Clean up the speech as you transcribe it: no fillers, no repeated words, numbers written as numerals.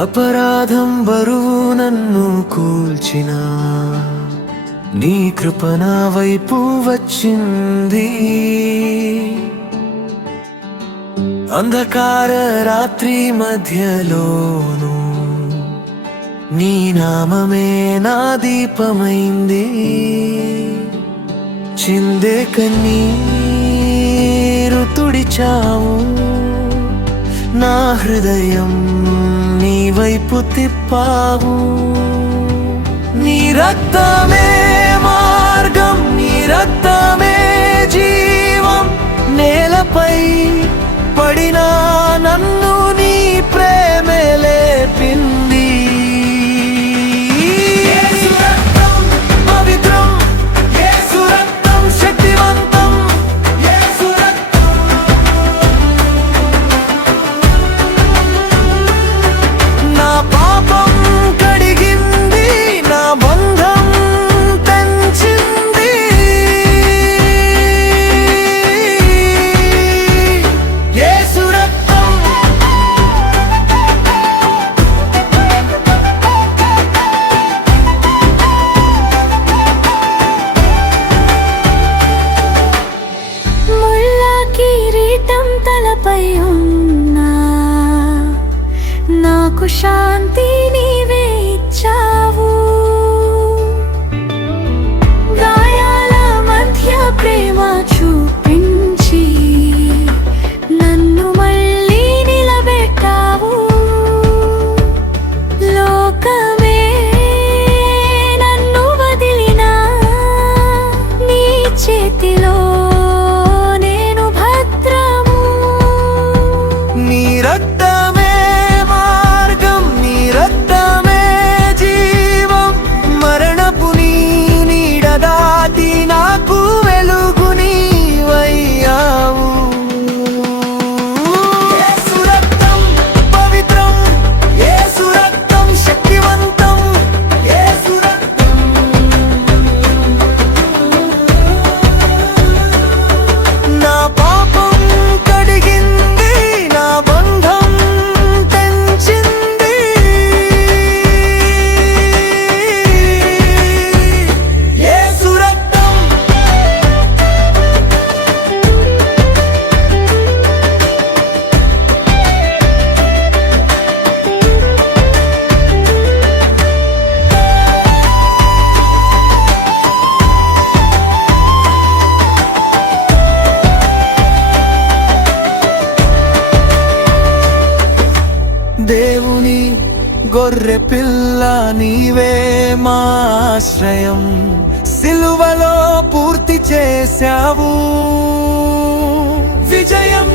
అపరాధం బరువు నన్ను కూల్చిన నీ కృప నా వైపు వచ్చింది. అంధకార రాత్రి మధ్యలోను నీ నామమే నా దీపమైంది. చిందే కన్నీరు తుడిచావు, నా హృదయం నీ వైపు తిప్పావు. నీ రక్తమే మార్గం, నీ రక్తమే జీవం. నేలపై పడిన నన్ను నీ ప్రేమే లేపింది. యేసు రక్తం పవిత్రం, యేసు రక్తం శక్తివంతం, యేసు రక్తం నా పాపం కడిగింది, నా బంధం తెంచింది. యేసు రక్తం ముళ్ళ కిరీటం తలపై ఉన్నా నాకు శాంతి నీవే ఇచ్చావు. గాయాల మధ్య ప్రేమ చూపించి నన్ను మళ్ళీ నిలబెట్టావు. లోకమే నన్ను వదిలినా నీ చేతిలో నేను భద్రము. నీ రక్తమే మార్గం, నీ రక్తమే జీవం. మరణపు నీ నీడ దాటి నాకు వెలుగు నీవయ్యావు. యేసు రక్తం పవిత్రం, యేసు రక్తం శక్తివంతం, యేసు రక్తం నా పాపం కడిగింది, నా బంధం తెంచింది. యేసు రక్తం దేవుని గొర్రె పిల్ల నీవే మా ఆశ్రయం. సిలువలో పూర్తి చేశావు విజయం.